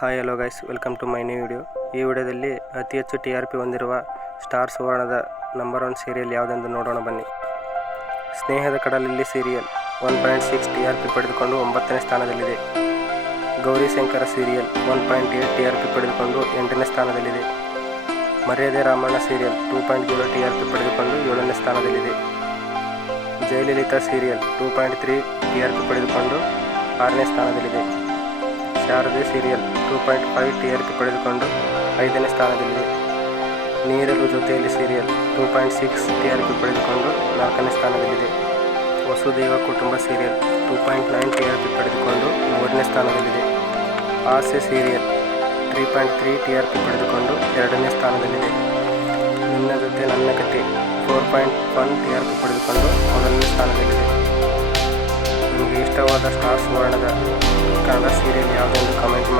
Hi hello guys, welcome to my new video. ಈ ವಿಡಿಯೋದಲ್ಲಿ ಅತಿ ಹೆಚ್ಚು TRP ಹೊಂದಿರುವ ಸ್ಟಾರ್ ಸುವರ್ಣದ ನಂಬರ್ 1 ಸೀರಿಯಲ್ ಯಾವುದೆಂದು ನೋಡೋಣ ಬನ್ನಿ. ಸ್ನೇಹದ ಕಡಲಲ್ಲಿ ಸೀರಿಯಲ್ 1.6 TRP ಪಡೆದುಕೊಂಡು 9ನೇ ಸ್ಥಾನದಲ್ಲಿದೆ. ಗೌರಿ ಶಂಕರ ಸೀರಿಯಲ್ 1.8 TRP ಪಡೆದುಕೊಂಡು 8ನೇ ಸ್ಥಾನದಲ್ಲಿದೆ. ಮರ್ಯಾದೆ ರಾಮಣ್ಣ ಸೀರಿಯಲ್ 2.0 TRP ಪಡೆದುಕೊಂಡು 7ನೇ ಸ್ಥಾನದಲ್ಲಿದೆ. ಜಯಲಲಿತಾ ಸೀರಿಯಲ್ 2.3 TRP ಪಡೆದುಕೊಂಡು 6ನೇ ಸ್ಥಾನದಲ್ಲಿದೆ. ಶಾರದೆ ಸೀರಿಯಲ್ 2.5 TRP ಪಡೆದುಕೊಂಡು 5ನೇ ಸ್ಥಾನದಲ್ಲಿದೆ. ನೀರಲು ಜೊತೆಯಲ್ಲಿ ಸೀರಿಯಲ್ 2.6 TRP ಪಡೆದುಕೊಂಡು 4ನೇ ಸ್ಥಾನದಲ್ಲಿದೆ. ವಸುದೇವ ಕುಟುಂಬ ಸೀರಿಯಲ್ 2.9 TRP ಪಡೆದುಕೊಂಡು 3ನೇ ಸ್ಥಾನದಲ್ಲಿದೆ. ಆಸೆ ಸೀರಿಯಲ್ 3.3 TRP ಪಡೆದುಕೊಂಡು 2ನೇ ಸ್ಥಾನದಲ್ಲಿದೆ. ನಿನ್ನ ಜೊತೆ ನನ್ನ ಕತೆ 4.1 TRP ಪಡೆದುಕೊಂಡು 1ನೇ ಸ್ಥಾನದಲ್ಲಿದೆ. ನಿಮಗೆ ಇಷ್ಟವಾದ ಸ್ಟಾರ್ ಸುವರ್ಣದ ಕನ್ನಡ ಸೀರಿಯಲ್ ಯಾವುದೆಂದು ಕಮೆಂಟ್ ಮಾಡಿ.